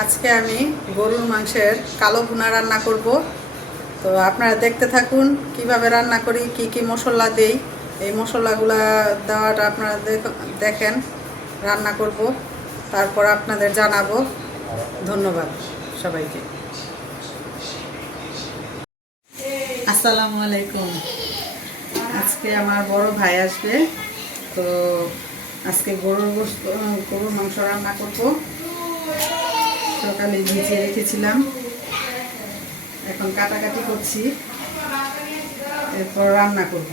আজকে আমি গরুর মাংসের কালো ভুনা রান্না করব। তো আপনারা দেখতে থাকুন কিভাবে রান্না করি, কি কি মশলা দেই। এই মশলাগুলা দেওয়াটা আপনারা দেখেন, রান্না করব, তারপর আপনাদের জানাবো। ধন্যবাদ সবাইকে। আসসালামু আলাইকুম। আজকে আমার বড় ভাই আসবে, তো আজকে গরুর মাংস রান্না করব। সকালে ভিজিয়ে রেখেছিলাম, এখন কাটাকাটি করছি, এরপর রান্না করব।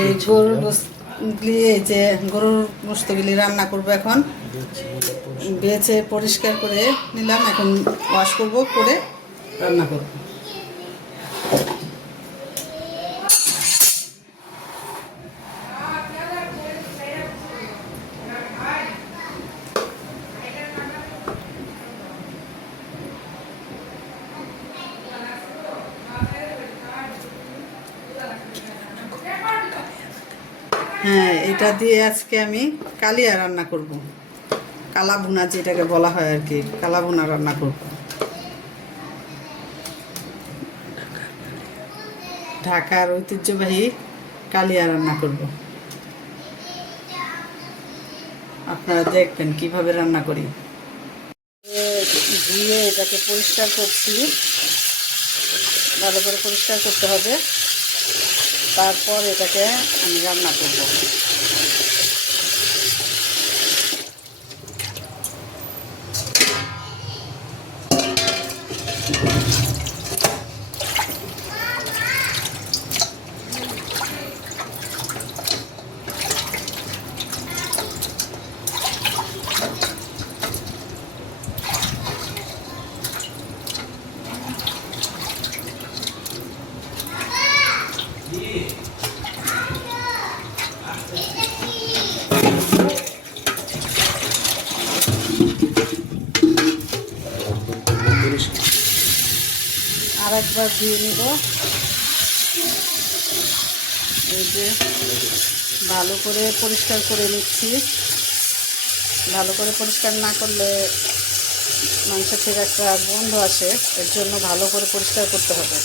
এই গরুর গোস্তগুলি রান্না করব। এখন বেছে পরিষ্কার করে নিলাম, এখন ওয়াশ করব, করে রান্না করব। হ্যাঁ, এটা দিয়ে আজকে আমি কালিয়া রান্না করব। কালা ভুনা যেটাকে বলা হয় আর কি, কালা ভুনা রান্না করব। ঢাকার ঐতিহ্যবাহী কালিয়া রান্না করব। আপনারা দেখবেন কিভাবে রান্না করি। ধুয়ে এটাকে পরিষ্কার করছি, ভালো করে পরিষ্কার করতে হবে, তারপর এটাকে আমি রান্না করব। আর একবার দিয়ে নিব। এই যে ভালো করে পরিষ্কার করে নিচ্ছি। ভালো করে পরিষ্কার না করলে মাংস থেকে একটা গন্ধ আসে, এর জন্য ভালো করে পরিষ্কার করতে হবে।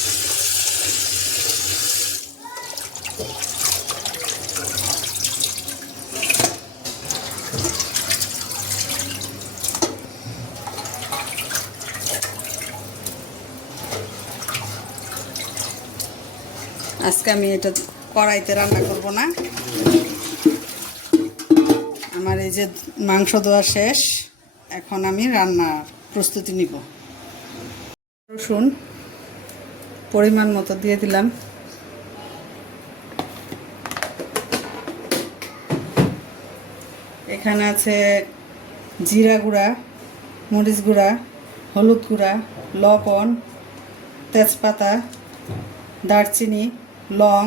আজকে আমি এটা কড়াইতে রান্না করব না। আমার এই যে মাংস দেওয়া শেষ, এখন আমি রান্নার প্রস্তুতি নিব। রসুন পরিমাণ মতো দিয়ে দিলাম। এখানে আছে জিরা গুঁড়া, মরিচ গুঁড়া, হলুদ গুঁড়া, লবণ, তেজপাতা, দারচিনি, লং,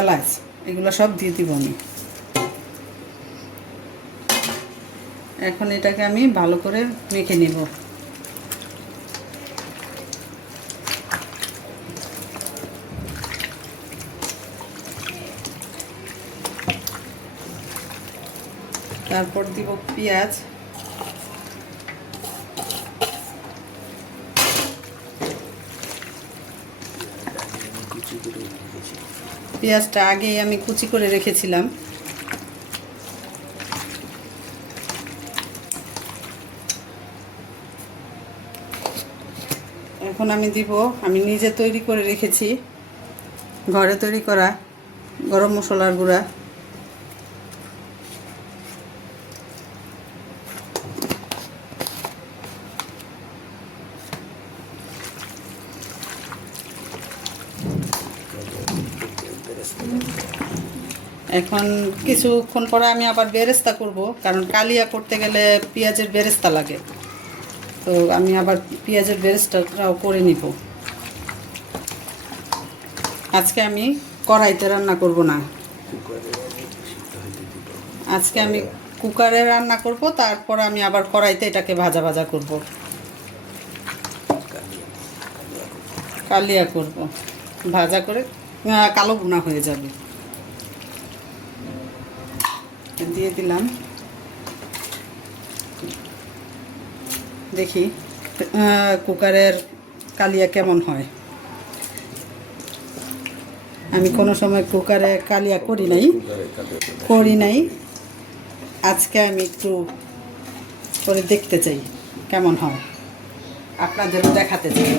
এলাচ, এগুলো সব দিয়ে দিব আমি। এখন এটাকে আমি ভালো করে মেখে নেব। তারপর দিব পেঁয়াজ। পেঁয়াজটা আগেই আমি কুচি করে রেখেছিলাম। এখন আমি দিব, আমি নিজে তৈরি করে রেখেছি, ঘরে তৈরি করা গরম মশলার গুঁড়া। এখন কিছুক্ষণ পরে আমি আবার বেরেস্তা করব, কারণ কালিয়া করতে গেলে পেঁয়াজের বেরেস্তা লাগে। তো আমি আবার পেঁয়াজের বেরেস্তাটাও করে নিব। আজকে আমি কড়াইতে রান্না করব না, আজকে আমি কুকারে রান্না করব, তারপর আমি আবার কড়াইতে এটাকে ভাজা ভাজা করব, কালিয়া করব, ভাজা করে কালো ভুনা হয়ে যাবে। দিয়ে দিলাম, দেখি কুকারের কালিয়া কেমন হয়। আমি কোনো সময় কুকারে কালিয়া করি নাই, আজকে আমি একটু করে দেখতে চাই কেমন হয়, আপনাদের দেখাতে চাই।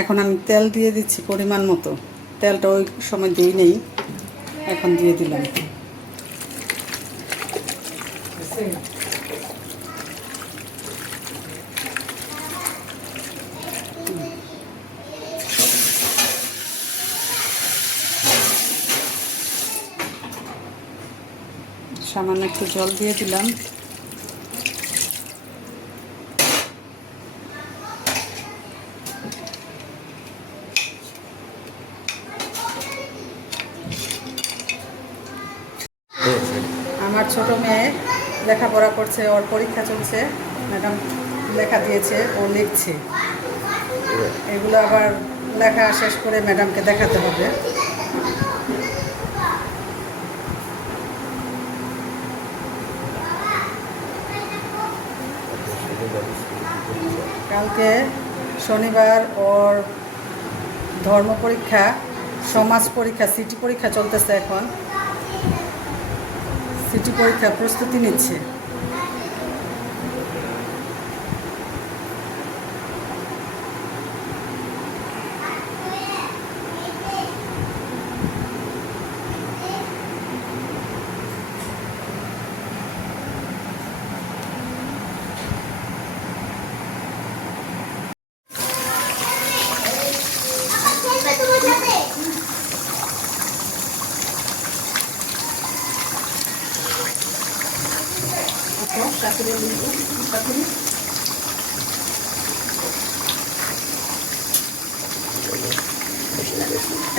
এখন আমি তেল দিয়ে দিচ্ছি পরিমাণ মতো, তেলটা ওই সময় দিই নেই, এখন দিয়ে দিলাম। সামান্য একটু জল দিয়ে দিলাম। আমার ছোট মেয়ে লেখাপড়া করছে, ওর পরীক্ষা চলছে, ম্যাডাম লেখা দিয়েছে, ও লিখছে, এগুলো আবার লেখা শেষ করে ম্যাডামকে দেখাতে হবে। কালকে শনিবার ওর ধর্ম পরীক্ষা, সমাজ পরীক্ষা, সিটি পরীক্ষা চলতেছে, এখন সিটি পরীক্ষার প্রস্তুতি নিচ্ছে।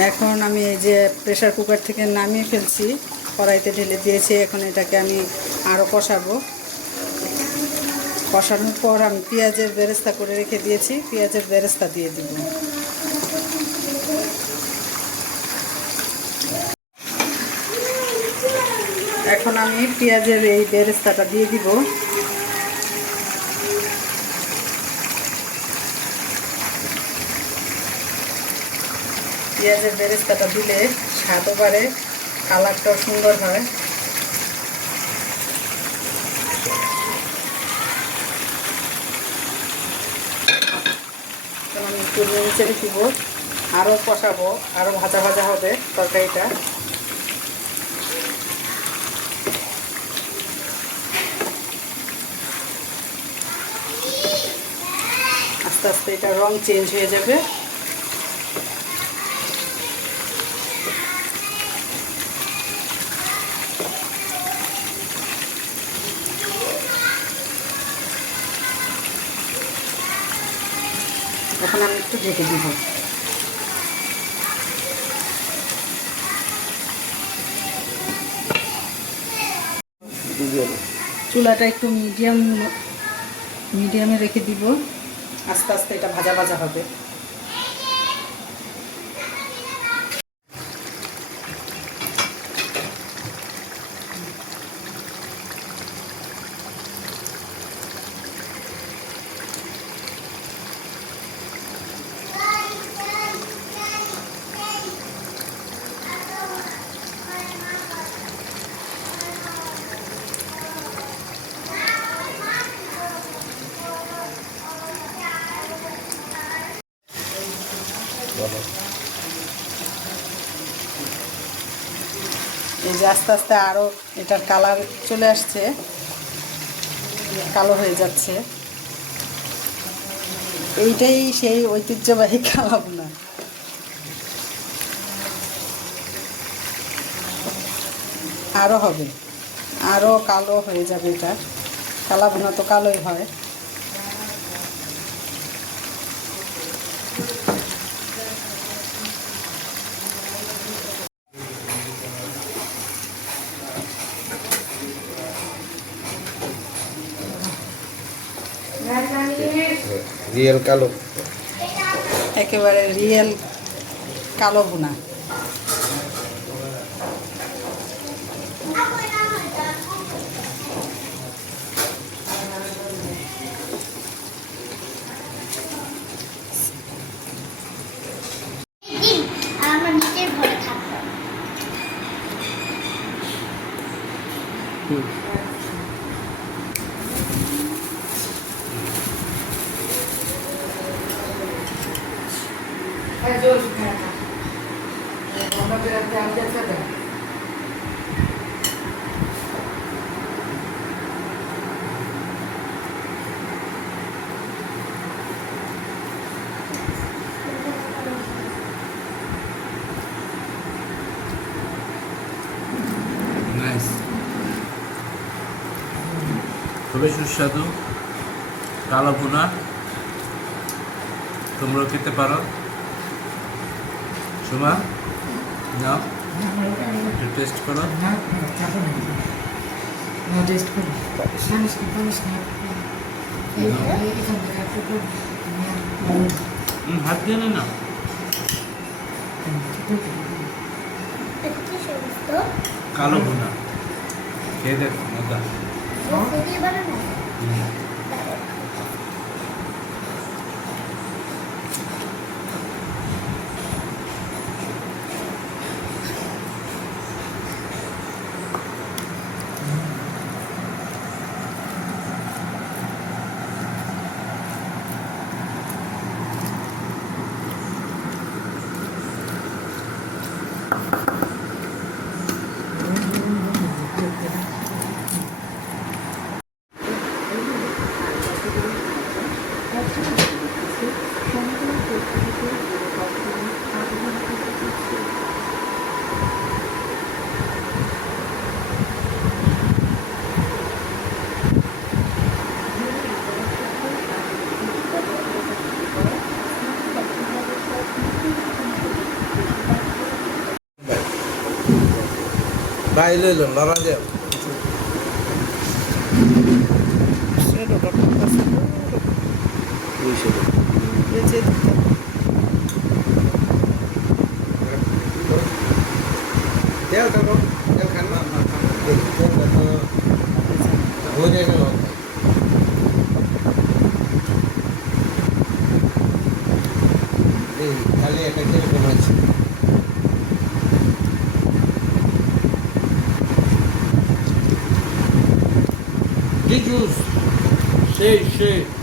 এখন আমি এই যে প্রেসার কুকার থেকে নামিয়ে ফেলছি, কড়াইতে ঢেলে দিয়েছি। এখন এটাকে আমি আরও কষাবো। কষানোর পর আমি পেঁয়াজের বেরেস্তা করে রেখে দিয়েছি, পেঁয়াজের বেরেস্তা দিয়ে দিব। এখন আমি পেঁয়াজের এই বেরেস্তাটা দিয়ে দিব। পেঁয়াজের বেরেস্তাটা দিলে স্বাদও বাড়ে, কালারটাও সুন্দর হয়। আমি একটু নিচে দিব, আরও কষাবো, আরও ভাজা ভাজা হবে তরকারিটা। আস্তে আস্তে এটা রং চেঞ্জ হয়ে যাবে। এখন আমি একটু ঢেকে দিব। চুলাটা একটু মিডিয়ামে রেখে দিব, আস্তে আস্তে এটা ভাজা ভাজা হবে। এই যে আস্তে আস্তে আরও এটার কালার চলে আসছে, কালো হয়ে যাচ্ছে। এইটাই সেই ঐতিহ্যবাহী কালা ভুনা। আরও হবে, আরও কালো হয়ে যাবে। এটা কালা ভুনা তো কালোই হয়। রিয়েল কালো, একেবারে রিয়েল কালো ভুনা। আমার নিজের ঘরে থাকবো। নাইস, খুবই সুস্বাদু কালো ভুনা। তোমরাও খেতে পারো। সুমা, নাও একটু টেস্ট করো। হাত দিয়ে নে না। কি সমস্ত কালো ভুনা খেয়ে দেখ, মজা। দিয়ে বানানো ভাই লইলাম বাবা দেব। देव तो देव खाना हो जाएगा। खाली एक que justo, sei.